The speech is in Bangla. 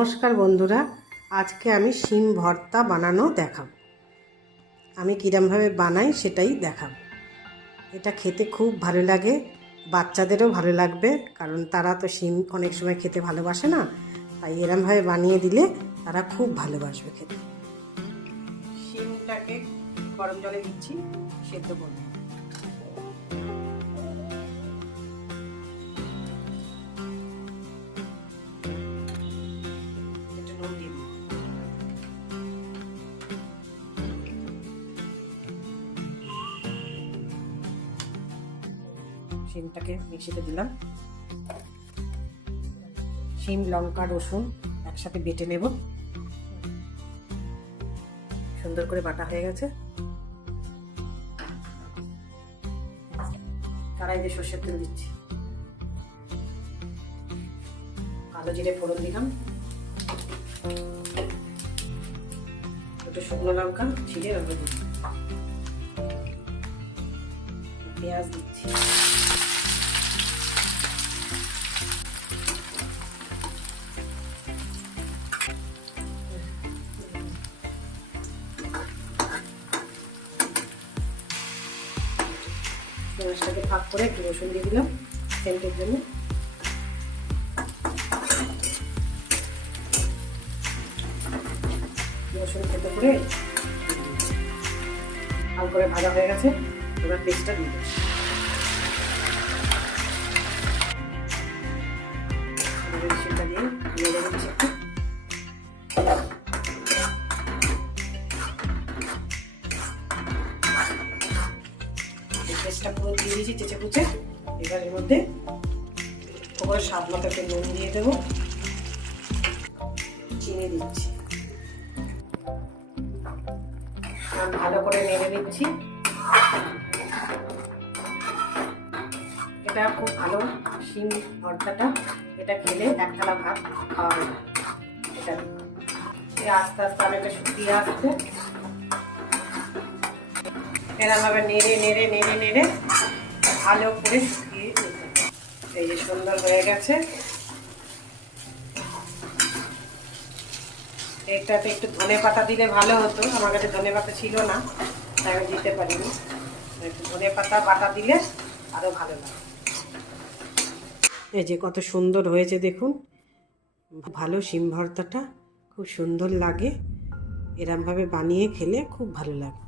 নমস্কার বন্ধুরা, আজকে আমি শিম ভর্তা বানানো দেখাবো। আমি কিরমভাবে বানাই সেটাই দেখাবো। এটা খেতে খুব ভালো লাগে, বাচ্চাদেরও ভালো লাগবে, কারণ তারা তো শিম অনেক সময় খেতে ভালোবাসে না, তাই এরমভাবে বানিয়ে দিলে তারা খুব ভালোবাসবে খেতে। শিমটাকে গরম জলে দিচ্ছি, সেদ্ধ করবো। শিমটাকে মিক্সিতে দিলাম। শিম, লঙ্কা, রসুন একসাথে বেটে নেব। সুন্দর করে বাটা হয়ে গেছে। কড়াইতে সর্ষের তেল দিচ্ছি, কালো জিরে ফোড়ন দিলাম, দুটো শুকনো লঙ্কা ছিঁড়ে রঙে দিচ্ছি, পেঁয়াজ দিচ্ছি, পেঁয়াজটাকে ভাগ করে একটু রসুন দিয়ে দিলাম সেন্টের জন্য। রসুন খেতে করে ভালো করে ভাজা হয়ে গেছে, এবার পেস্টটা দিয়ে দেবো। সেটা দিয়ে নেড়ে দিচ্ছি একটু। পেস্টটা পুরো দিয়ে দিয়েছি চেঁচে কুচে। এবার এর মধ্যে ওপরে স্বাদ মতো একটু নুন দিয়ে দেবো, চিনি দিচ্ছি, ভালো করে নেড়ে দিচ্ছি। এটা খুব ভালো শিম ভর্তাটা, এটা খেলে এক থালা ভাত খাওয়া হবে। এটা আস্তে আস্তে অনেকটা শুকিয়ে আসছে, এরকমভাবে নেড়ে নেড়ে নেড়ে নেড়ে ভালো করে শুকিয়ে নিতে। এই যে সুন্দর হয়ে গেছে। এটাতে একটু ধনে পাতা দিলে ভালো হতো, আমার কাছে ধনে পাতা ছিল না তাই আমি দিতে পারিনি। একটু ধনে পাতা বাটা দিলে আরো ভালো লাগে। এই যে কত সুন্দর হয়েছে দেখুন, ভালো শিম ভর্তাটা খুব সুন্দর লাগে। এরমভাবে বানিয়ে খেলে খুব ভালো লাগে।